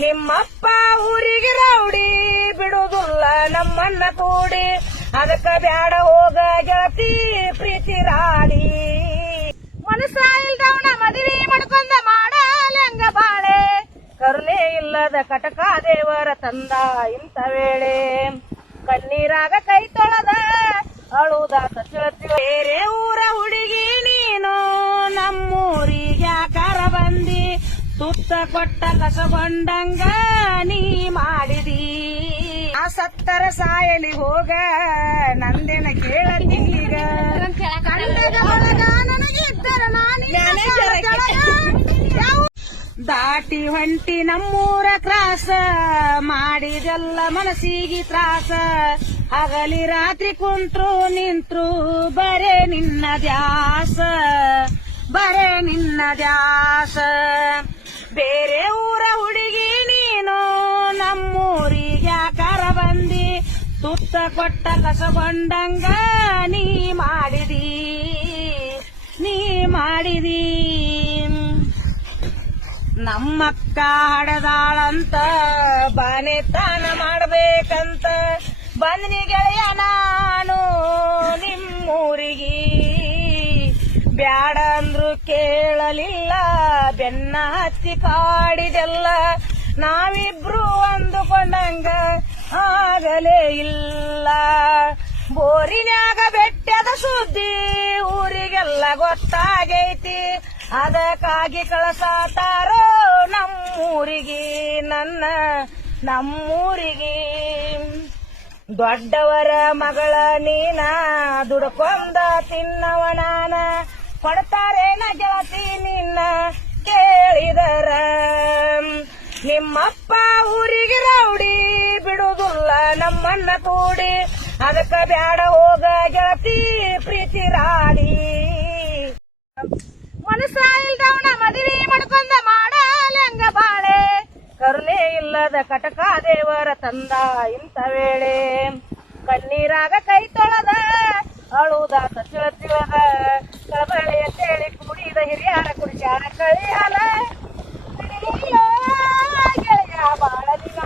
ನಿಮ್ಮಪ್ಪ ಊರಿಗೆ ರೌಡಿ ಬಿಡುವುದಿಲ್ಲ ನಮ್ಮನ್ನ ಕೂಡಿ ಅದಕ್ಕ ಬ್ಯಾಡ ಹೋಗ ಗೆಳತಿ ಪ್ರೀತಿ ರಾಡಿ ಮನಸ್ಸ ಇಲ್ದವನ ಮದುವೆ ಮಾಡ್ಕೊಂಡ ಮಾಡಲಂಗ ಬಾಳೆ ಕರುಣೆ ಇಲ್ಲದ ಕಟಕ ದೇವರ ತಂದ ಇಂಥ ವೇಳೆ ಕಣ್ಣೀರಾಗ ಕೈ ತೊಳೆದ ಅಳುದಾತ ಬೇರೆ ಊರ ಹುಡುಗಿ ನೀನು ನಮ್ಮೂರಿಗೆ ಯಾಕಾರ ಬಂದಿ ತುತ್ತ ಕೊಟ್ಟ ಕಸಗೊಂಡಂಗ ನೀ ಮಾಡಿದಿ ಆ ಸತ್ತರ ಸಾಯಲಿ ಹೋಗ ನಂದೇನ ಕೇಳತೀಗ ಕಂಡದ ಒಳಗ ನನಗಿದ್ದರ ದಾಟಿ ಹೊಂಟಿ ನಮ್ಮೂರ ಕ್ರಾಸ ಮಾಡಿದೆಲ್ಲ ಮನಸ್ಸಿಗೆ ತ್ರಾಸ ಹಗಲಿ ರಾತ್ರಿ ಕುಂತ್ರು ನಿಂತ್ರು ಬರೇ ನಿನ್ನ ದ್ಯಾಸ ಬರೇ ನಿನ್ನ ದ್ಯಾಸ ಬೇರೆ ಊರ ಹುಡುಗಿ ನೀನು ನಮ್ಮೂರಿಗೆ ಯಾಕಾರ ಬಂದಿ ತುತ್ತ ಕೊಟ್ಟ ಕಸಗೊಂಡಂಗ ನೀ ಮಾಡಿದಿ ನಮ್ಮಕ್ಕ ಹಡದಾಳಂತ ಬಾನೆ ತಾನ ಮಾಡ್ಬೇಕಂತ ಬಂದ್ನಿ ಗೆಳೆಯ ನಾನು ನಿಮ್ಮೂರಿಗೆ ಬ್ಯಾಡ ಅಂದ್ರು ಕೇಳಲಿಲ್ಲ ಬೆನ್ನ ಹತ್ತಿ ಕಾಡಿದೆಲ್ಲ ನಾವಿಬ್ರು ಅಂದುಕೊಂಡಂಗ ಆಗಲೇ ಇಲ್ಲ ಬೋರಿನ್ಯಾಗ ಬೆಟ್ಟದ ಸುದ್ದಿ ಊರಿಗೆಲ್ಲ ಗೊತ್ತಾಗೈತಿ ಅದಕ್ಕಾಗಿ ಕಳಸಾತಾರೋ ನಮ್ಮೂರಿಗೆ ದೊಡ್ಡವರ ಮಗಳ ನೀನ ದುಡ್ಕೊಂಡ ತಿನ್ನವ ನಾನ ಕೊಡ್ತಾರೇನ ಗೆಳತಿ ನಿನ್ನ ಕೇಳಿದರ ನಿಮ್ಮಪ್ಪ ಊರಿಗೆ ರೌಡಿ ಬಿಡುವುದಿಲ್ಲ ನಮ್ಮನ್ನ ಕೂಡಿ ಅದಕ್ಕ ಬ್ಯಾಡ ಹೋಗ ಗೆಳತಿ ಪ್ರೀತಿ ರಾಡಿ ಮನಸ್ಸ ಇಲ್ದವನ ಮದುವೆ ಮಾಡ್ಕೊಂಡ ಮಾಡಲಂಗ ಬಾಳೆ ಕರುಣೆ ಇಲ್ಲದ ಕಟಕ ದೇವರ ತಂದ ಇಂಥ ವೇಳೆ ಕಣ್ಣೀರಾಗ ಕೈ ತೊಳೆದ ಅಳುದಾತ ತಿಳದ ಕಳಬಳೆಯ ತೇಳಿ ಕುಡಿದ ಹಿರಿಯರ ಕುಡಿಸ್ಯಾರ ಕಳಿಯಾಲ ಗೆಳೆಯ ಬಾಳ ದಿನ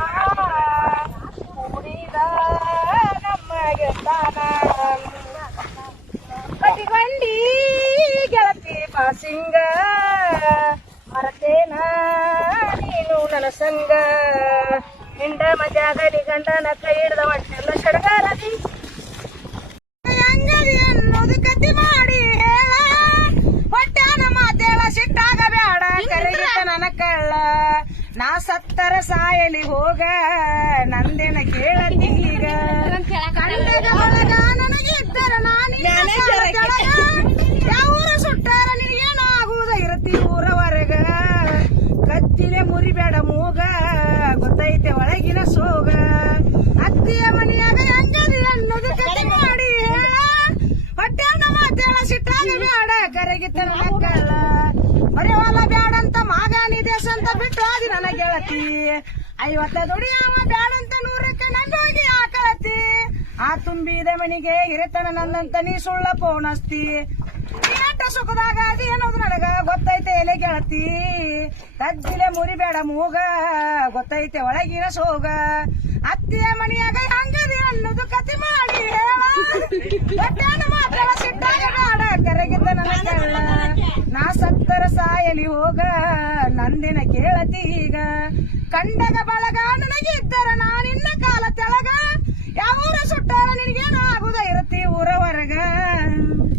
ಕುಡಿದ ನಮ್ಮ ಗೆದ್ದಾನ ಕಟಿಗೊಂಡಿ ಗೆಳತಿ ಪಾಸಿಂಗ ಮರತೇನ ನೀನು ನನ್ನ ಸಂಗ ಹಿಂಡ ಮದ್ಯಾಗಲಿ ಗಂಡನ ಕೈ ಹಿಡ್ದ ಒಟ್ಟೆಲ್ಲ ಸಡಗಾರದಿ ಅಂಗಡಿ ಅನ್ನೋದು ಕತಿ ಮಾಡಿ ಹೇಳ ಹೊಟ್ಟೆನ ಮಾತೇಳ ಸಿಟ್ಟಾಗ ಬ್ಯಾಡ ಕರೆಗಿತ ನನ್ನ ಕಳ್ಳ ನಾ ಸತ್ತರ ಸಾಯಲಿ ಹೋಗ ನಂದೇನ ಕೇಳತೀಗ ಕಂಡದ ಒಳಗ ನನಗಿದ್ದರ ಯಾವೂರ ಸುಟ್ಟಾರ ನೀನೇನಾಗುವುದ ಇರತಿ ಊರವರೆಗ ಕತ್ತಿಲೆ ಮುರಿಬೇಡ ಮೂಗ ಗೊತ್ತೈತೆ ಒಳಗಿನ ಸೋಗ ಅತ್ತಿಯ ಮನೆಯಾಗ ಹೆಂಗದಿ ಅನ್ನೋದು ಕತಿ ಮಾಡಿ ಹೇಳ ಹೊಟ್ಟೆನ ಮಾತೇಳ ಸಿಟ್ಟಾಗ ಬ್ಯಾಡ ಕರೆಗಿತ ನನ್ನ ಕಳ್ಳ ಮರೆವಲ್ಲ ಬ್ಯಾಡಂತ ಮಾಗಾನಿ ದೇಶ ಅಂತ ಬಿಟ್ಟು ಆದಿ ನನ್ನ ಗೆಳತಿ 50 ದುಡಿಯವ ಬ್ಯಾಡಂತ 100ಕ್ಕೆ ನಂದೋಗಿ ಆಕಳತಿ ಆ ತುಂಬಿದ ಮನಿಗೆ ಹಿರಿತನ ನನ್ನಂತ ನೀ ಸುಳ್ಳ ಪೋಣಸ್ತಿ ಏಟ ಸುಖದಾಗ ಅದಿ ಅನ್ನೋದು ನನಗ ಗೊತ್ತೈತೆ ಎಲೆ ಗೆಳತಿ ತಜ್ಜಿಲೆ ಮುರಿಬೇಡ ಮೂಗ ಗೊತ್ತೈತೆ ಒಳಗಿನ ಸೋಗ ಅತ್ತಿಯ ಮನಿಯಾಗ ಹಂಗದಿ ಅನ್ನೋದು ಕತಿ ಮಾಡಿ ಹೇಳ ಮಾತ್ರ ಸಿಟ್ಟಾಗ ಬೇಡ ಕರೆಗಿದ್ದ ನನ್ನ ಕಳ್ಳ ನಾ ಸತ್ತರ ಸಾಯಲಿ ಹೋಗ ನಂದಿನ ಕೇಳತಿ ಈಗ ಕಂಡಗ ಬಳಗ ನನಗೆ